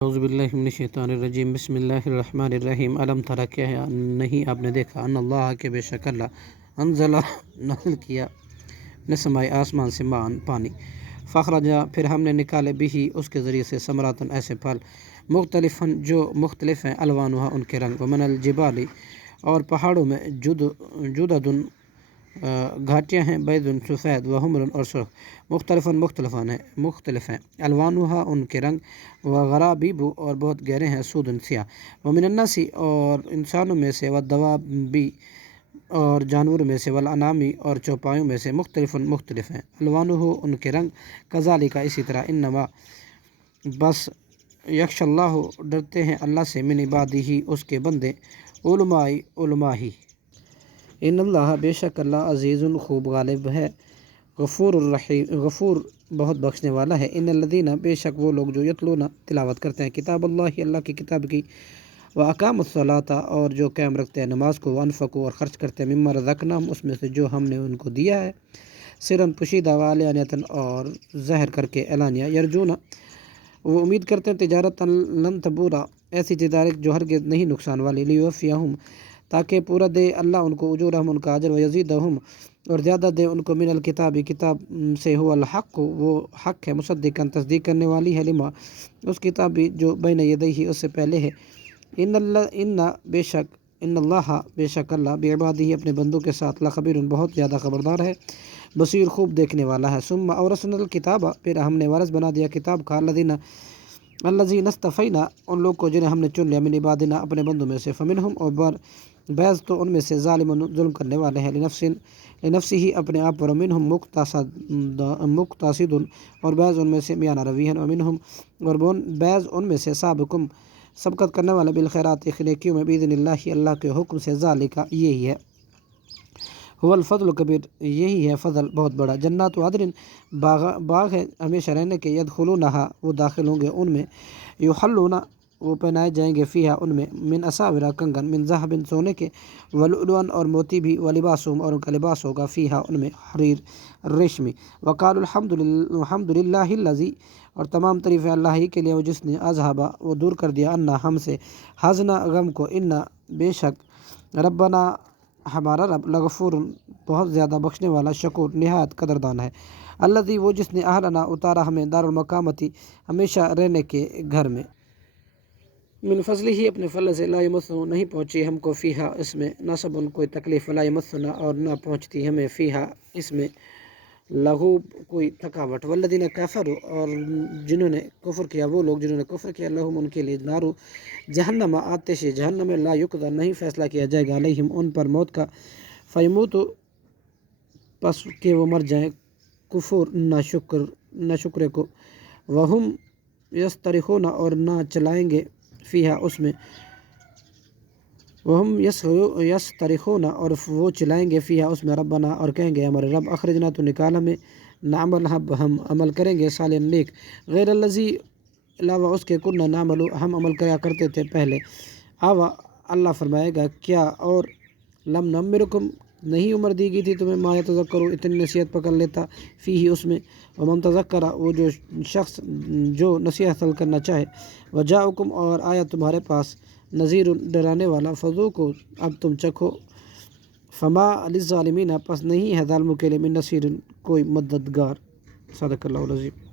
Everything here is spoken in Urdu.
اعوذ باللہ من الشیطان الرجیم بسم اللہ الرحمن الرحیم علم ترا کیا ہے نہیں آپ نے دیکھا ان اللہ کے بے شک اللہ انزلہ نازل کیا نسمائے آسمان سے مان پانی فخرجا پھر ہم نے نکالے بھی اس کے ذریعے سے ثمراتن ایسے پھل مختلفاً جو مختلف ہیں الوانها ان کے رنگ ومن الجبالی اور پہاڑوں میں جددن گھاٹیاں ہیں بیض سفید و حمر اور سرخ مختلف ہیں الوانها ان کے رنگ و غرابیب اور بہت گہرے ہیں سودن سیاہ ومن الناس اور انسانوں میں سے والدوابی اور جانوروں میں سے والانامی اور چوپایوں میں سے مختلف ہیں الوانه ان کے رنگ کذالک اسی طرح انما بس یخش اللہ ڈرتے ہیں اللہ سے من عبادہ اس کے بندے علماء ہی ان اللہ بے شک اللہ عزیز خوب غالب ہے غفور الرحیم غفور بہت بخشنے والا ہے ان الذین بے شک وہ لوگ جو یتلون تلاوت کرتے ہیں کتاب اللہ کی کتاب کی واقام الصلاۃ اور جو قائم رکھتے ہیں نماز کو وانفقوا اور خرچ کرتے ہیں مما رزقناہم اس میں سے جو ہم نے ان کو دیا ہے سرن پوشیدہ وعلانیۃ اور ظاہر کر کے اعلانیہ یرجون وہ امید کرتے ہیں تجارت لن تبورا ایسی تجارت جو ہرگز نہیں نقصان والی لیوفیہم تاکہ پورا دے اللہ ان کو اجورہم ان کا اجر ویزیدہم اور زیادہ دے ان کو من الکتاب کتاب سے ہوا الحق وہ حق ہے مصدقاً تصدیق کرنے والی ہے لما اس کتاب بھی جو بین یدیہ اس سے پہلے ہے ان اللہ بے شک اللہ بعبادہ اپنے بندوں کے ساتھ لخبیر بہت زیادہ خبردار ہے بصیر خوب دیکھنے والا ہے ثم اورثنا الکتاب پھر ہم نے وارث بنا دیا کتاب کا الذین اصطفینا ان لوگ کو جنہیں ہم نے چن لیا من عبادنا اپنے بندوں میں سے فمنہم اور بعض تو ان میں سے ظالم ظلم کرنے والے ہیں لنفسی ہی اپنے آپ پر ومنہم مقتصد اور بعض ان میں سے میانہ روی ہیں ومنہم اور بعض ان میں سے سبقت کرنے والے بالخیرات نیکیوں میں باذن اللہ کے حکم سے ذالک یہی ہے هو الفضل کبیر یہی ہے فضل بہت بڑا جنات عدن باغ ہے ہمیشہ رہنے کے یدخلونہا وہ داخل ہوں گے ان میں یحلون وہ پہنائے جائیں گے فیہا ان میں من اساورا کنگن من ذہب سونے کے ولؤلؤا اور موتی بھی ولباسہم اور ان کا لباس ہوگا فیہا ان میں حریر ریشمی وقالوا الحمد للہ الذی اور تمام تعریفیں اللہ ہی کے لیے وہ جس نے اذہبا وہ دور کر دیا انا ہم سے حزنا غم کو انا بے شک ربنا ہمارا رب لغفور بہت زیادہ بخشنے والا شکور نہایت قدردان ہے الذی وہ جس نے اہلنا اتارا ہمیں دار المقامتی ہمیشہ رہنے کے گھر میں من فضل ہی اپنے فضل سے لا یمسہ نہیں پہنچی ہم کو فیہا اس میں نصب کوئی تکلیف لا یمسنا اور نہ پہنچتی ہمیں فیہا اس میں لغوب کوئی تھکاوٹ والذین کفروا اور جنہوں نے کفر کیا وہ لوگ جنہوں نے کفر کیا لہم ان کے لیے نارو جہنم آتش جہنم لا یقضى نہیں فیصلہ کیا جائے گا علیہم ان پر موت کا فیموت پس کہ وہ مر جائیں کفر نہ شکر کو وہم یسترخون اور نہ چلائیں گے فیہا اس میں وہم یسترخون اور وہ چلائیں گے فیہا اس میں ربنا اور کہیں گے ہمارے رب اخرجنا تو نکال ہمیں نعمل ہم عمل کریں گے صالح نیک غیر الذی علاوہ اس کے کننا نعمل ہم عمل کریا کرتے تھے پہلے آوا اللہ فرمائے گا کیا اور لم نعمرکم نہیں عمر دی گئی تھی تمہیں ما یتذکروا اتنی نصیحت پکڑ لیتا فیہ اس میں ومن تذکر وہ جو شخص جو نصیحت حاصل کرنا چاہے وجاءکم اور آیا تمہارے پاس نذیر ڈرانے والا فذوقوا اب تم چکھو فما للظالمین پس نہیں ہے ظالموں کے لیے من نصیر کوئی مددگار صدق اللہ العظیم